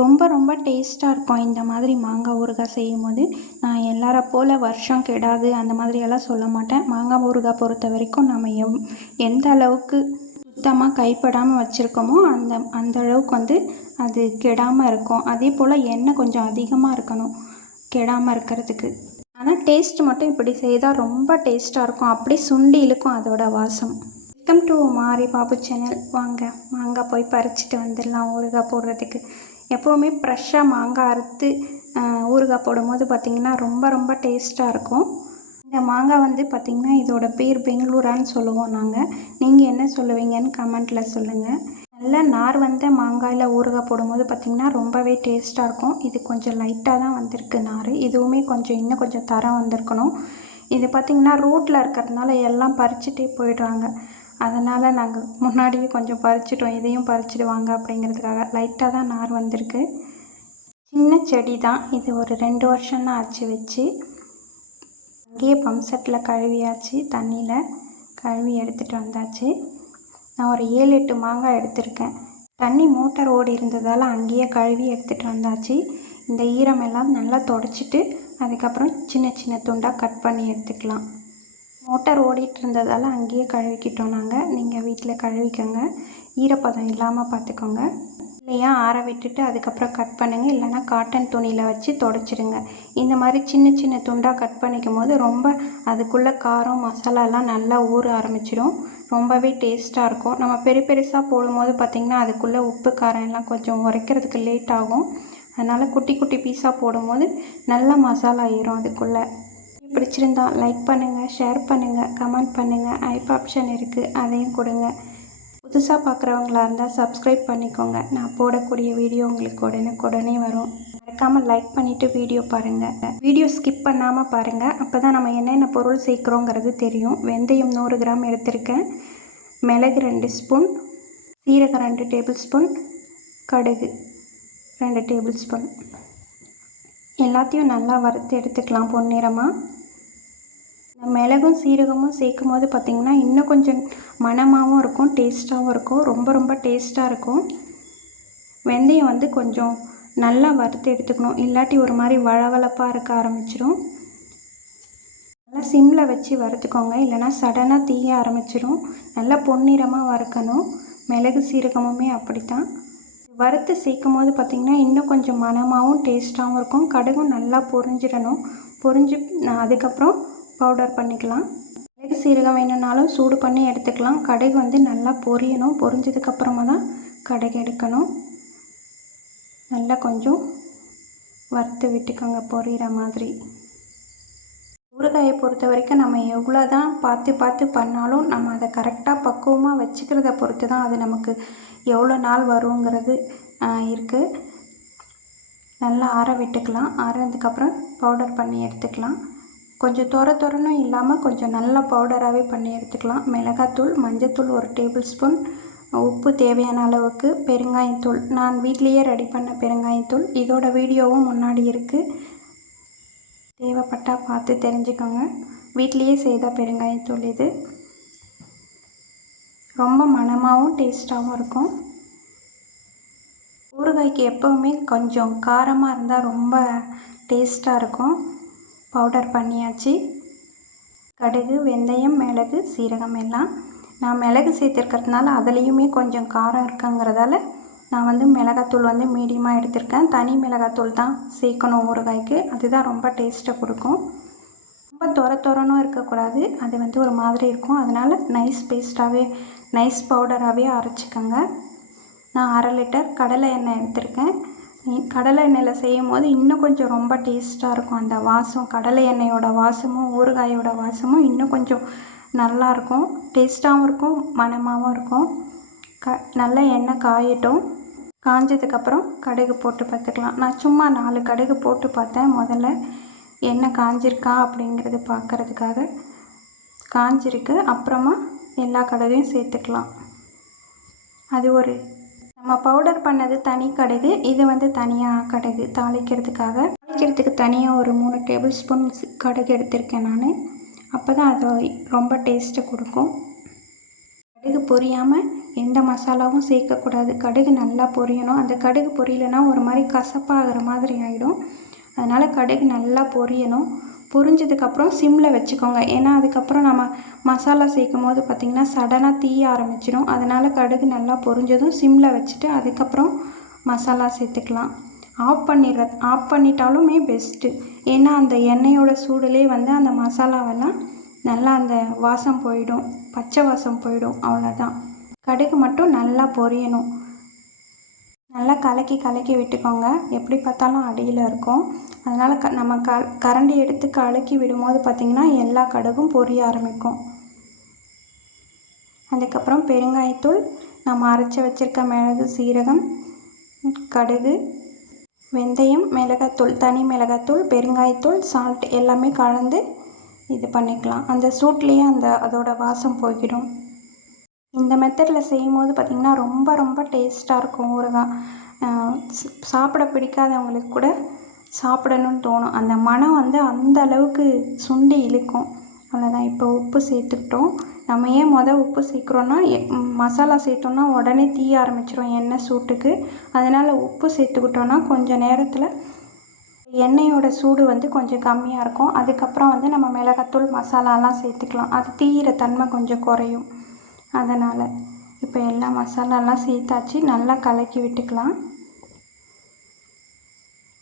ரொம்ப ரொம்ப டேஸ்ட்டாக இருக்கும். இந்த மாதிரி மாங்காய் ஊறுகாய் செய்யும்போது நான் எல்லாரை போல் வருஷம் கெடாது அந்த மாதிரியெல்லாம் சொல்ல மாட்டேன். மாங்காய் ஊறுகாய் பொறுத்த வரைக்கும் நம்ம எந்த அளவுக்கு சுத்தமாக கைப்படாமல் வச்சுருக்கோமோ அந்த அளவுக்கு அது கெடாமல் இருக்கும். அதே போல் எண்ணெய் கொஞ்சம் அதிகமாக இருக்கணும் கெடாமல் இருக்கிறதுக்கு. ஆனால் டேஸ்ட் மட்டும் இப்படி செய்தால் ரொம்ப டேஸ்ட்டாக இருக்கும். அப்படியே சுண்டி இழுக்கும் அதோட வாசம். வெல்கம் டு மாரி பாபு சேனல். வாங்க மாங்காய் போய் பறிச்சுட்டு வந்துடலாம் ஊறுகாய் போடுறதுக்கு. எப்போவுமே ஃப்ரெஷ்ஷாக மாங்காய் அறுத்து ஊறுகாய் போடும்போது பார்த்திங்கன்னா ரொம்ப ரொம்ப டேஸ்ட்டாக இருக்கும். இந்த மாங்காய் பார்த்திங்கன்னா இதோட பேர் பெங்களூரான்னு சொல்லுவோம் நாங்கள். நீங்கள் என்ன சொல்லுவீங்கன்னு கமெண்ட்டில் சொல்லுங்கள். நல்லா நார் வந்த மாங்காயில் ஊறுகாய் போடும்போது பார்த்திங்கன்னா ரொம்பவே டேஸ்ட்டாக இருக்கும். இது கொஞ்சம் லைட்டாக தான் வந்திருக்கு நார். இதுவுமே இன்னும் கொஞ்சம் தரம் வந்திருக்கணும். இது பார்த்திங்கன்னா ரோட்டில் இருக்கிறதுனால எல்லாம் பறிச்சுட்டே போயிடுறாங்க. அதனால் நாங்கள் முன்னாடியே கொஞ்சம் பறிச்சிட்டோம். இதையும் பறிச்சிடுவாங்க அப்படிங்கிறதுக்காக. லைட்டாக தான் நார் வந்திருக்கு. சின்ன செடி தான் இது. ஒரு 2 வருஷம்தான் ஆச்சு வச்சு. அங்கேயே பம்ப் செட்டில் கழுவியாச்சு. தண்ணியில் கழுவி எடுத்துகிட்டு வந்தாச்சு. நான் ஒரு 7-8 மாங்காய் எடுத்திருக்கேன். தண்ணி மோட்டார் ஓடி இருந்ததால் அங்கேயே கழுவி எடுத்துகிட்டு வந்தாச்சு. இந்த ஈரமெல்லாம் நல்லா தொடச்சிட்டு அதுக்கப்புறம் சின்ன சின்ன துண்டாக கட் பண்ணி எடுத்துக்கலாம். மோட்டார் ஓடிட்டு இருந்ததால் அங்கேயே கழுவிக்கிட்டோம் நாங்கள். நீங்கள் வீட்டில் கழுவிக்கோங்க. ஈரப்பதம் இல்லாமல் பார்த்துக்கோங்க. இல்லையா ஆற விட்டுட்டு அதுக்கப்புறம் கட் பண்ணுங்கள். இல்லைனா காட்டன் துணியில் வச்சு தொடச்சிடுங்க. இந்த மாதிரி சின்ன சின்ன துண்டாக கட் பண்ணிக்கும் போது ரொம்ப அதுக்குள்ளே காரம் மசாலாலாம் நல்லா ஊற ஆரம்பிச்சிடும். ரொம்பவே டேஸ்ட்டாக இருக்கும். நம்ம பெருசாக போடும்போது பார்த்திங்கன்னா அதுக்குள்ளே உப்பு காரம் எல்லாம் கொஞ்சம் உரைக்கிறதுக்கு லேட் ஆகும். அதனால் குட்டி குட்டி பீஸாக போடும்போது நல்லா மசாலா ஏறும் அதுக்குள்ளே. பிடிச்சிருந்தா லைக் பண்ணுங்கள், ஷேர் பண்ணுங்கள், கமெண்ட் பண்ணுங்கள். ஐப் ஆப்ஷன் இருக்குது, அதையும் கொடுங்க. புதுசாக பார்க்குறவங்களா இருந்தால் சப்ஸ்கிரைப் பண்ணிக்கோங்க. நான் போடக்கூடிய வீடியோ உங்களுக்கு உடனே வரும். மறக்காமல் லைக் பண்ணிவிட்டு வீடியோ பாருங்கள். வீடியோ ஸ்கிப் பண்ணாமல் பாருங்கள். அப்போ தான் நம்ம என்னென்ன பொருள் சேர்க்குறோங்கிறது தெரியும். வெந்தயம் 100 கிராம் எடுத்திருக்கேன். மிளகு 2 ஸ்பூன், சீரகம் 2 டேபிள் ஸ்பூன், கடுகு 2 டேபிள் ஸ்பூன். எல்லாத்தையும் நல்லா வறுத்து எடுத்துக்கலாம் பொன்னிறமாக. மிளகும் சீரகமும் சேர்க்கும் போது பார்த்திங்கன்னா இன்னும் கொஞ்சம் மணமாகவும் இருக்கும், டேஸ்ட்டாகவும் இருக்கும். ரொம்ப ரொம்ப டேஸ்ட்டாக இருக்கும். வெந்தயம் கொஞ்சம் நல்லா வறுத்து எடுத்துக்கணும். இல்லாட்டி ஒரு மாதிரி வழவழப்பாக இருக்க ஆரம்பிச்சிடும். நல்லா சிம்மில் வச்சு வறுத்துக்கோங்க. இல்லைனா சடனாக தீய ஆரம்பிச்சிடும். நல்லா பொன்னிறமாக வறுக்கணும். மிளகு சீரகமுமே அப்படித்தான். வறுத்து சேர்க்கும் போது பார்த்திங்கன்னா இன்னும் கொஞ்சம் மணமாகவும் டேஸ்ட்டாகவும் இருக்கும். கடுகும் நல்லா பொரிஞ்சிடணும். அதுக்கப்புறம் பவுடர் பண்ணிக்கலாம். மிளகு சீரகம் வேணும்னாலும் சூடு பண்ணி எடுத்துக்கலாம். கடுகு நல்லா பொரியணும். பொரிஞ்சதுக்கப்புறமா தான் கடுகு எடுக்கணும். நல்லா கொஞ்சம் வறுத்து விட்டுக்கோங்க பொரியிற மாதிரி. ஊறுகாயை பொறுத்த வரைக்கும் நம்ம எவ்வளோ தான் பார்த்து பண்ணாலும் நம்ம அதை கரெக்டாக பக்குவமாக வச்சுக்கிறத பொறுத்து தான் அது நமக்கு எவ்வளோ நாள் வருங்கிறது இருக்குது. நல்லா ஆற விட்டுக்கலாம். ஆறினதுக்கப்புறம் பவுடர் பண்ணி எடுத்துக்கலாம். கொஞ்சம் தொரணும் இல்லாமல் கொஞ்சம் நல்லா பவுடராகவே பண்ணி எடுத்துக்கலாம். மிளகாத்தூள், மஞ்சத்தூள் 1 டேபிள் ஸ்பூன், உப்பு தேவையான அளவுக்கு, பெருங்காயத்தூள். நான் வீட்லேயே ரெடி பண்ண பெருங்காயத்தூள். இதோட வீடியோவும் முன்னாடி இருக்குது. தேவைப்பட்டால் பார்த்து தெரிஞ்சுக்கோங்க. வீட்லேயே செய்த பெருங்காயத்தூள் இது. ரொம்ப மணமாகவும் டேஸ்ட்டாகவும் இருக்கும். ஊறுகாய்க்கு எப்போவுமே கொஞ்சம் காரமாக இருந்தால் ரொம்ப டேஸ்ட்டாக இருக்கும். பவுடர் பண்ணியாச்சு. கடுகு, வெந்தயம், மிளகு, சீரகம் எல்லாம். நான் மிளகு சேர்த்துருக்கிறதுனால அதுலேயுமே கொஞ்சம் காரம் இருக்குங்கிறதால நான் மிளகாத்தூள் மீடியமாக எடுத்திருக்கேன். தனி மிளகாத்தூள் தான் சேர்க்கணும் ஊறுகாய்க்கு. அதுதான் ரொம்ப டேஸ்ட்டை கொடுக்கும். ரொம்ப தொரணும் இருக்கக்கூடாது. அது ஒரு மாதிரி இருக்கும். அதனால் நைஸ் பவுடராகவே அரைச்சிக்கோங்க. நான் 1/2 லிட்டர் கடலை எண்ணெய் எடுத்திருக்கேன். கடலை எண்ணெயில் செய்யும் போது இன்னும் கொஞ்சம் ரொம்ப டேஸ்ட்டாக இருக்கும். அந்த வாசம், கடலை எண்ணெயோட வாசமும் ஊறுகாயோட வாசமும் இன்னும் கொஞ்சம் நல்லாயிருக்கும். டேஸ்ட்டாகவும் இருக்கும், மணமாகவும் இருக்கும். நல்லா எண்ணெய் காயட்டும். காஞ்சதுக்கப்புறம் கடுகு போட்டு பார்த்துக்கலாம். நான் சும்மா 4 கடுகு போட்டு பார்த்தேன். முதல்ல எண்ணெய் காஞ்சிருக்கா அப்படிங்கிறது பார்க்குறதுக்காக. காஞ்சிருக்கு. அப்புறமா எல்லா கடுகையும் சேர்த்துக்கலாம். அது நம்ம பவுடர் பண்ணது தனி கடுகு. இது தனியாக கடுகு தாளிக்கிறதுக்கு தனியாக ஒரு 3 டேபிள் ஸ்பூன் கடுகு எடுத்திருக்கேன் நான். அப்போ தான் அது ரொம்ப டேஸ்ட்டை கொடுக்கும். கடுகு பொரியாமல் எந்த மசாலாவும் சேர்க்கக்கூடாது. கடுகு நல்லா பொரியணும். அந்த கடுகு பொரியலைன்னா ஒரு மாதிரி கசப்பாகிற மாதிரி ஆகிடும். அதனால் கடுகு நல்லா பொரியணும். பொரிஞ்சதுக்கப்புறம் சிம்மில் வச்சுக்கோங்க. ஏன்னா அதுக்கப்புறம் நம்ம மசாலா சேர்க்கும் போது பார்த்திங்கன்னா சடனாக தீய ஆரம்பிச்சிடும். அதனால் கடுகு நல்லா பொரிஞ்சதும் சிம்மில் வச்சுட்டு அதுக்கப்புறம் மசாலா சேர்த்துக்கலாம். ஆஃப் பண்ணிட்டாலுமே பெஸ்ட்டு. ஏன்னா அந்த எண்ணெயோட சூடுலேயே வந்து அந்த மசாலாவெல்லாம் நல்லா அந்த வாசம் போயிடும், பச்சை வாசம் போயிடும். அவ்வளோதான். கடுகு மட்டும் நல்லா பொரியணும். நல்லா கலக்கி விட்டுக்கோங்க. எப்படி பார்த்தாலும் அடியில் இருக்கும். அதனால் நம்ம கரண்டி எடுத்து கலக்கி விடும்போது பார்த்திங்கன்னா எல்லா கடுகும் பொரிய ஆரம்பிக்கும். அதுக்கப்புறம் பெருங்காயத்தூள், நம்ம அரைச்சி வச்சுருக்க மிளகு, சீரகம், கடுகு, வெந்தயம், மிளகாத்தூள், தனி மிளகாத்தூள், பெருங்காயத்தூள், சால்ட் எல்லாமே கலந்து இது பண்ணிக்கலாம். அந்த சூட்லேயே அதோட வாசம் போய்கிடும். இந்த மெத்தடில் செய்யும்போது பார்த்திங்கன்னா ரொம்ப ரொம்ப டேஸ்ட்டாக இருக்கும் ஊறுகாய். சாப்பிட பிடிக்காதவங்களுக்கு கூட சாப்பிடணும்னு தோணும். அந்த மனம் வந்து அந்த அளவுக்கு சுண்டி இழுக்கும். அவ்வளோதான். இப்போ உப்பு சேர்த்துக்கிட்டோம். நம்ம ஏன் உப்பு சேர்க்குறோன்னா மசாலா சேர்த்தோன்னா உடனே தீய ஆரம்பிச்சிடும் எண்ணெய் சூட்டுக்கு. அதனால் உப்பு சேர்த்துக்கிட்டோன்னா கொஞ்சம் நேரத்தில் எண்ணெயோட சூடு வந்து கொஞ்சம் கம்மியாக இருக்கும். அதுக்கப்புறம் வந்து நம்ம மிளகாத்தூள், மசாலாலாம் சேர்த்துக்கலாம். அது தீயிற தன்மை கொஞ்சம் குறையும். அதனால் இப்போ எல்லா மசாலாலாம் சேர்த்தாச்சு. நல்லா கலக்கி விட்டுக்கலாம்.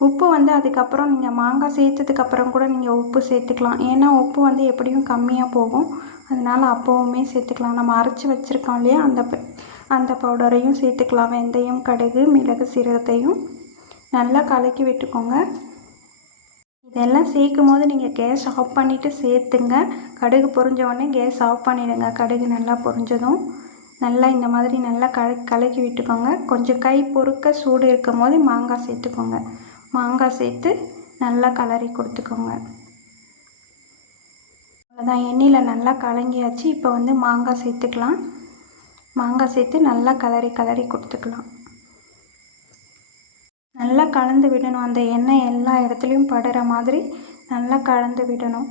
உப்பு வந்து அதுக்கப்புறம் நீங்கள் மாங்காய் சேர்த்ததுக்கப்புறம் கூட நீங்கள் உப்பு சேர்த்துக்கலாம். ஏன்னா உப்பு வந்து எப்படியும் கம்மியாக போகும். அதனால் அப்போவுமே சேர்த்துக்கலாம். நம்ம அரைச்சி வச்சுருக்கோம் இல்லையா, அந்த பவுடரையும் சேர்த்துக்கலாம். வெந்தயம், கடுகு, மிளகு, சீரகத்தையும் நல்லா கலக்கி விட்டுக்கோங்க. இதெல்லாம் சேர்க்கும் போது நீங்கள் கேஸ் ஆஃப் பண்ணிவிட்டு சேர்த்துங்க. கடுகு பொரிஞ்ச உடனே கேஸ் ஆஃப் பண்ணிவிடுங்க. கடுகு நல்லா பொரிஞ்சதும் நல்லா இந்த மாதிரி நல்லா கலக்கி விட்டுக்கோங்க. கொஞ்சம் கை பொறுக்க சூடு இருக்கும் போது மாங்காய் சேர்த்துக்கோங்க. மாங்காய் சேர்த்து நல்லா கலரி கொடுத்துக்கோங்க. அவ்வளோதான். எண்ணெயில் நல்லா கலங்கியாச்சு. இப்போ வந்து மாங்காய் சேர்த்துக்கலாம். மாங்காய் சேர்த்து நல்லா கலரி கொடுத்துக்கலாம். நல்லா கலந்து விடணும். அந்த எண்ணெய் எல்லா இடத்துலையும் படுற மாதிரி நல்லா கலந்து விடணும்.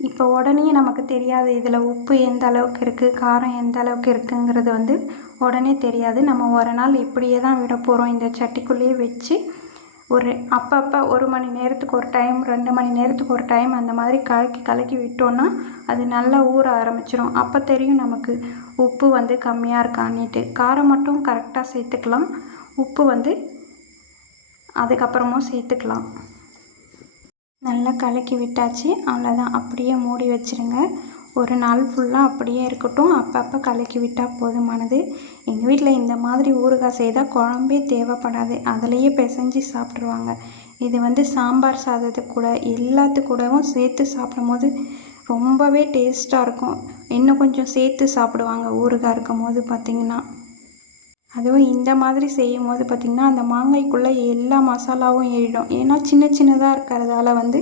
இப்போ உடனே நமக்கு தெரியாது இதில் உப்பு எந்த அளவுக்கு இருக்குது, காரம் எந்த அளவுக்கு இருக்குங்கிறது வந்து உடனே தெரியாது. நம்ம ஒரு நாள் இப்படியே தான் விட போகிறோம். இந்த சட்டிக்குள்ளேயே வச்சு அப்பப்போ 1 மணி நேரத்துக்கு ஒரு டைம், 2 மணி நேரத்துக்கு ஒரு டைம் அந்த மாதிரி கலக்கி விட்டோன்னா அது நல்லா ஊற ஆரம்பிச்சிடும். அப்போ தெரியும் நமக்கு உப்பு வந்து கம்மியாக இருக்கான்னுட்டு. காரம் மட்டும் கரெக்டாக சேர்த்துக்கலாம். உப்பு வந்து அதுக்கப்புறமும் சேர்த்துக்கலாம். நல்லா கலக்கி விட்டாச்சு. அவ்வளோதான். அப்படியே மூடி வச்சுருங்க. ஒரு நாள் ஃபுல்லாக அப்படியே இருக்கட்டும். அப்பப்போ கலக்கி விட்டால் போதுமானது. எங்கள் வீட்டில் இந்த மாதிரி ஊறுகாய் செய்தால் குழம்பே தேவைப்படாது. அதிலையே பிசைஞ்சு சாப்பிட்ருவாங்க. இது வந்து சாம்பார் சாதத்துக்கு கூட எல்லாத்துக்கூடவும் சேர்த்து சாப்பிடும்போது ரொம்பவே டேஸ்ட்டாக இருக்கும். இன்னும் கொஞ்சம் சேர்த்து சாப்பிடுவாங்க ஊறுகாய் இருக்கும் போது பார்த்திங்கன்னா. அதுவும் இந்த மாதிரி செய்யும் போது பார்த்திங்கன்னா அந்த மாங்காய்க்குள்ளே எல்லா மசாலாவும் ஏறிடும். ஏன்னா சின்னதாக இருக்கிறதால வந்து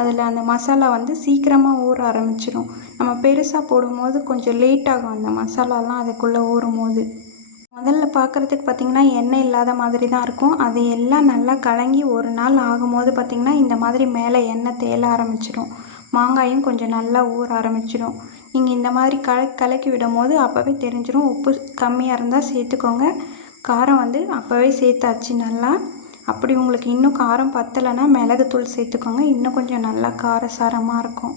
அதில் அந்த மசாலா வந்து சீக்கிரமாக ஊற ஆரம்பிச்சிடும். நம்ம பெருசாக போடும்போது கொஞ்சம் லேட் ஆகும் அந்த மசாலாலாம் அதுக்குள்ளே ஊறும் போது. முதல்ல பார்க்குறதுக்கு பார்த்திங்கன்னா எண்ணெய் இல்லாத மாதிரி தான் இருக்கும். அது எல்லாம் நல்லா கலங்கி ஒரு நாள் ஆகும்போது பார்த்திங்கன்னா இந்த மாதிரி மேலே எண்ணெய் தேல ஆரம்பிச்சிடும். மாங்காயும் கொஞ்சம் நல்லா ஊற ஆரம்பிச்சிடும். நீங்கள் இந்த மாதிரி கலக்கி விடும் போது அப்போவே தெரிஞ்சிடும். உப்பு கம்மியாக இருந்தால் சேர்த்துக்கோங்க. காரம் வந்து அப்போவே சேர்த்தாச்சு நல்லா. அப்படி உங்களுக்கு இன்னும் காரம் பத்தலைன்னா மிளகுத்தூள் சேர்த்துக்கோங்க. இன்னும் கொஞ்சம் நல்லா காரசாரமாக இருக்கும்.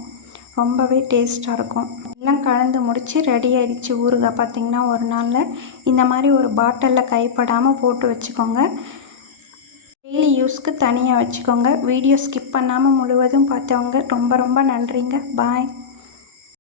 ரொம்பவே டேஸ்ட்டாக இருக்கும். எல்லாம் கலந்து முடித்து ரெடி ஆகிடுச்சு ஊறுகாய். பார்த்திங்கன்னா ஒரு நாளில் இந்த மாதிரி ஒரு பாட்டிலில் கைப்படாமல் போட்டு வச்சுக்கோங்க. டெய்லி யூஸ்க்கு தனியாக வச்சுக்கோங்க. வீடியோ ஸ்கிப் பண்ணாமல் முழுவதும் பார்த்தவங்க ரொம்ப ரொம்ப நன்றிங்க. பாய்.